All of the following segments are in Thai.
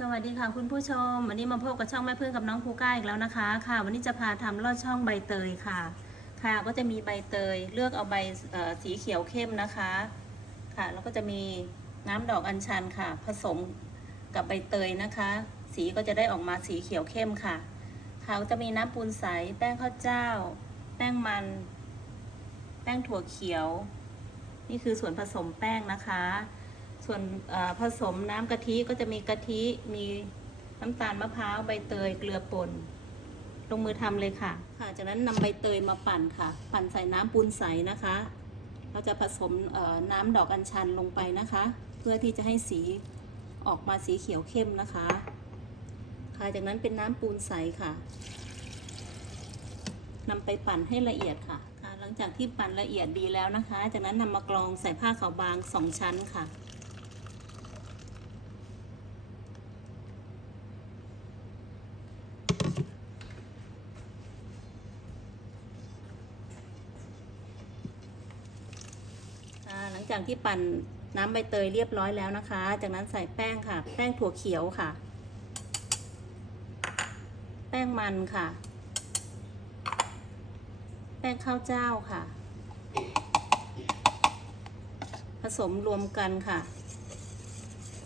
สวัสดีค่ะคุณผู้ชม วันนี้มาพบกับช่องแม่พึ่งกับน้องภูก้าอีกแล้วนะคะ ค่ะ วันนี้จะพาทำลอดช่องใบเตยค่ะ ค่ะก็จะมีใบเตยเลือกเอาใบสีเขียวเข้มนะคะ ค่ะแล้วก็จะมีน้ำดอกอัญชันค่ะ ผสมกับใบเตยนะคะ สีก็จะได้ออกมาสีเขียวเข้มค่ะค่ะก็จะมีน้ำปูนใสแป้งข้าวเจ้า แป้งมัน แป้งถั่วเขียว นี่คือส่วนผสมแป้งนะคะ ส่วนผสมน้ำกะทิก็จะมีกะทิมีน้ำตาลมะพร้าวใบเตยเกลือป่นลงมือทำเลยค่ะ ค่ะ จากนั้นนำใบเตยมาปั่นค่ะ ปั่นใส่น้ำปูนใสนะคะ เราจะผสมน้ำดอกอัญชันลงไปนะคะ เพื่อที่จะให้สีออกมาสีเขียวเข้มนะคะ ค่ะ จากนั้นเป็นน้ำปูนใสค่ะนำไปปั่นให้ละเอียดค่ะ ค่ะ หลังจากที่ปั่นละเอียดดีแล้วนะคะ จากนั้นนำมากรองใส่ผ้าขาวบางสองชั้นค่ะ อ่า หลังจากที่ปั่นน้ำใบเตยเรียบร้อยแล้วนะคะ จากนั้นใส่แป้งค่ะ แป้งถั่วเขียวค่ะ แป้งมันค่ะ แป้งข้าวเจ้าค่ะ ผสมรวมกันค่ะ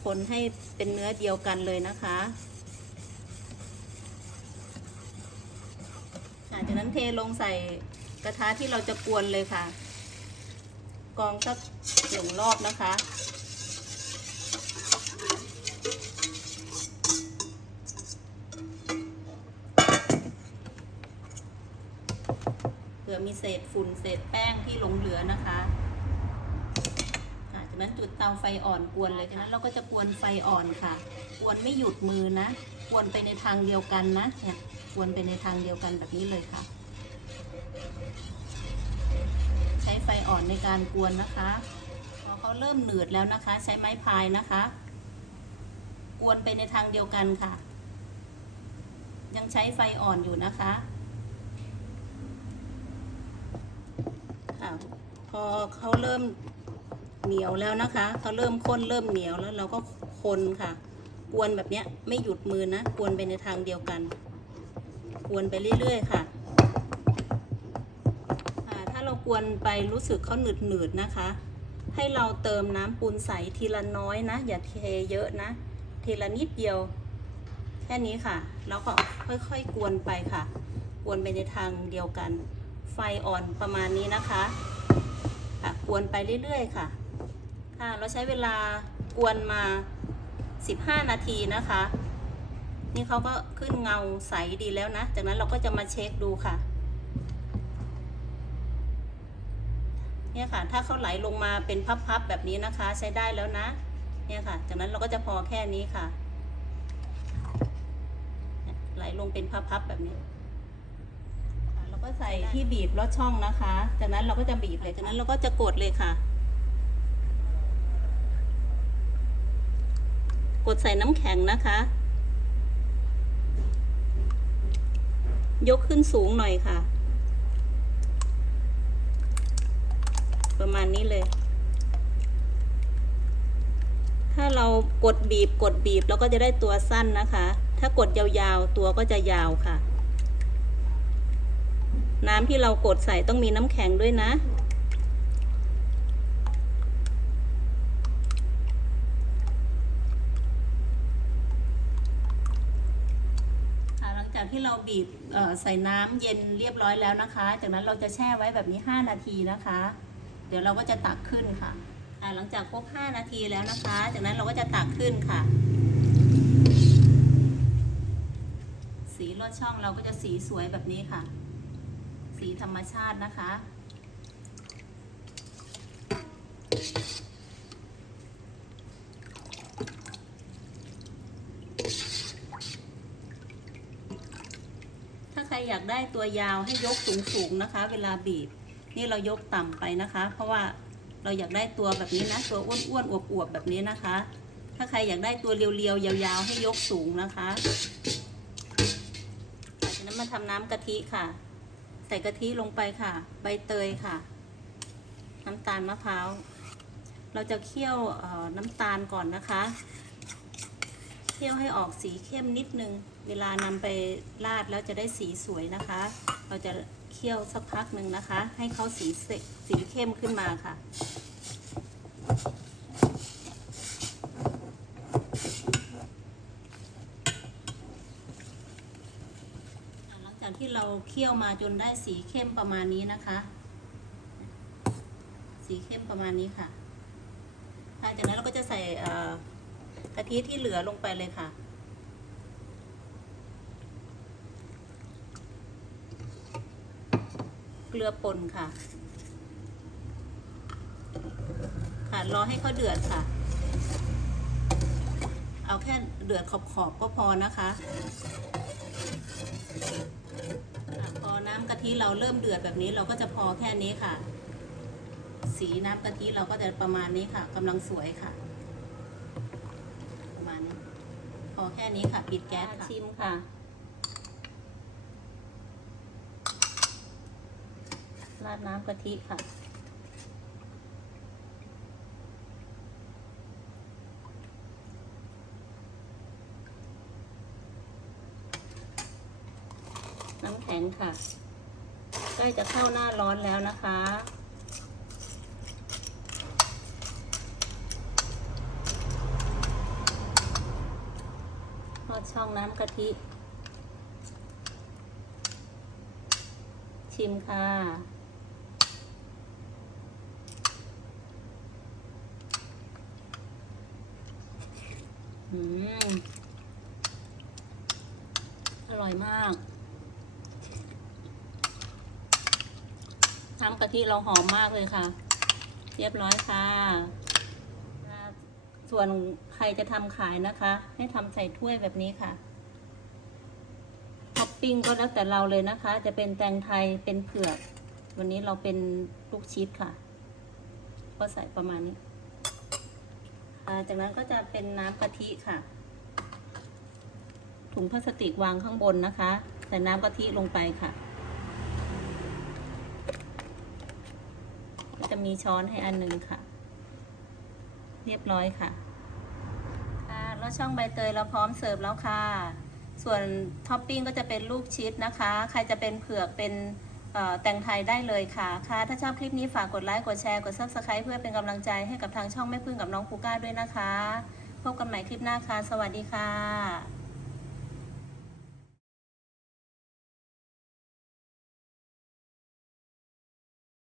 คนให้เป็นเนื้อเดียวกันเลยนะคะอ่าจากนั้น เทลงใส่กระทะที่เราจะกวนเลยค่ะ กองสักหนึ่งรอบนะคะ เผื่อมีเศษฝุ่นเศษแป้งที่หลงเหลือนะคะค่ะจากนั้นจุดเตาไฟอ่อนกวนเลยจากนั้นเราก็จะกวนไฟอ่อนค่ะ กวนไม่หยุดมือนะ กวนไปในทางเดียวกันนะ เนี่ย กวนไปในทางเดียวกันแบบนี้เลยค่ะ ใช้ไฟอ่อนในการกวนนะคะ พอเขาเริ่มหนืดแล้วนะคะ ใช้ไม้พายนะคะ กวนไปในทางเดียวกันค่ะ ยังใช้ไฟอ่อนอยู่นะคะค่ะพอเขาเริ่มเหนียวแล้วนะคะเขาเริ่มข้นเริ่มเหนียวแล้วเราก็คนค่ะ กวนแบบนี้ไม่หยุดมือนะ กวนไปในทางเดียวกัน กวนไปเรื่อยๆค่ะ กวนไปรู้สึกเขาหนืดหนืดๆนะคะ ให้เราเติมน้ำปูนใสทีละน้อยนะ อย่าเทเยอะนะ ทีละนิดเดียว แค่นี้ค่ะ แล้วก็ค่อยๆกวนไปค่ะ กวนไปในทางเดียวกัน ไฟอ่อนประมาณนี้นะคะค่ะกวนไปเรื่อยๆค่ะ ค่ะเราใช้เวลากวนมา 15 นาทีนะคะ นี่เขาก็ขึ้นเงาใสดีแล้วนะ จากนั้นเราก็จะมาเช็คดูค่ะ เนี่ยค่ะ ถ้าเขาไหลลงมาเป็นพับๆแบบนี้นะคะ ใช้ได้แล้วนะ เนี่ยค่ะ จากนั้นเราก็จะพอแค่นี้ค่ะ ไหลลงเป็นพับๆแบบนี้เราก็ใส่ที่บีบลอดช่องนะคะ จากนั้นเราก็จะบีบเลย จากนั้นเราก็จะกดเลยค่ะ กดใส่น้ำแข็งนะคะ ยกขึ้นสูงหน่อยค่ะ ประมาณนี้เลย ถ้าเรากดบีบกดบีบเราก็จะได้ตัวสั้นนะคะ ถ้ากดยาวๆ ตัวก็จะยาวค่ะ น้ำที่เรากดใส่ต้องมีน้ำแข็งด้วยนะหลังจากที่เราบีบใส่น้ำเย็นเรียบร้อยแล้วนะคะ จากนั้นเราจะแช่ไว้แบบนี้ 5 นาทีนะคะ เดี๋ยวเราก็จะตักขึ้นค่ะหลังจากครบ 5 นาทีแล้วนะคะ จากนั้นเราก็จะตักขึ้นค่ะ สีลอดช่องเราก็จะสีสวยแบบนี้ค่ะ สีธรรมชาตินะคะ ถ้าใครอยากได้ตัวยาวให้ยกสูงๆนะคะ เวลาบีบ นี่เรายกต่ำไปนะคะ เพราะว่าเราอยากได้ตัวแบบนี้นะตัวอ้วนๆอวบๆแบบนี้นะคะ ถ้าใครอยากได้ตัวเรียวๆยาวๆ ให้ยกสูงนะคะจากนั้นมาทำน้ำกะทิค่ะ ใส่กะทิลงไปค่ะ ใบเตยค่ะ น้ำตาลมะพร้าวเราจะเคี่ยวน้ำตาลก่อนนะคะเคี่ยวให้ออกสีเข้มนิดนึง เวลานำไปราดแล้วจะได้สีสวยนะคะ เราจะ เคี่ยวสักพักหนึ่งนะคะ ให้เขาสีสีเข้มขึ้นมาค่ะ หลังจากที่เราเคี่ยวมาจนได้สีเข้มประมาณนี้นะคะ สีเข้มประมาณนี้ค่ะหลังจากนั้นเราก็จะใส่กะทิที่เหลือลงไปเลยค่ะ เกลือป่นค่ะ ค่ะรอให้เขาเดือดค่ะ เอาแค่เดือดขอบๆก็พอนะคะพอน้ำกะทิเราเริ่มเดือดแบบนี้เราก็จะพอแค่นี้ค่ะ สีน้ำกะทิเราก็จะประมาณนี้ค่ะกำลังสวยค่ะ ประมาณนี้ พอแค่นี้ค่ะ ปิดแก๊สชิมค่ะ ราดน้ำกะทิค่ะ น้ำแข็งค่ะ ใกล้จะเข้าหน้าร้อนแล้วนะคะทอดช่องน้ำกะทิชิมค่ะ อร่อยมาก น้ำกะทิเราหอมมากเลยค่ะ เรียบร้อยค่ะ ส่วนใครจะทำขายนะคะ ให้ทำใส่ถ้วยแบบนี้ค่ะ ท็อปปิ้งก็แล้วแต่เราเลยนะคะ จะเป็นแตงไทย เป็นเผือก วันนี้เราเป็นลูกชีสค่ะ ก็ใส่ประมาณนี้ จากนั้นก็จะเป็นน้ำกะทิค่ะ ถุงพลาสติกวางข้างบนนะคะ ใส่น้ำกะทิลงไปค่ะ จะมีช้อนให้อันหนึ่งค่ะ เรียบร้อยค่ะแล้วช่องใบเตยเราพร้อมเสิร์ฟแล้วค่ะ ส่วนท็อปปิ้งก็จะเป็นลูกชิดนะคะ ใครจะเป็นเผือกเป็น แต่งไทยได้เลยค่ะค่ะถ้าชอบคลิปนี้ฝากกดไลค์กดแชร์กด subscribe เพื่อเป็นกำลังใจให้กับทางช่องแม่พึ่งกับน้องคูก้าด้วยนะคะ พบกันใหม่คลิปหน้าค่ะ สวัสดีค่ะ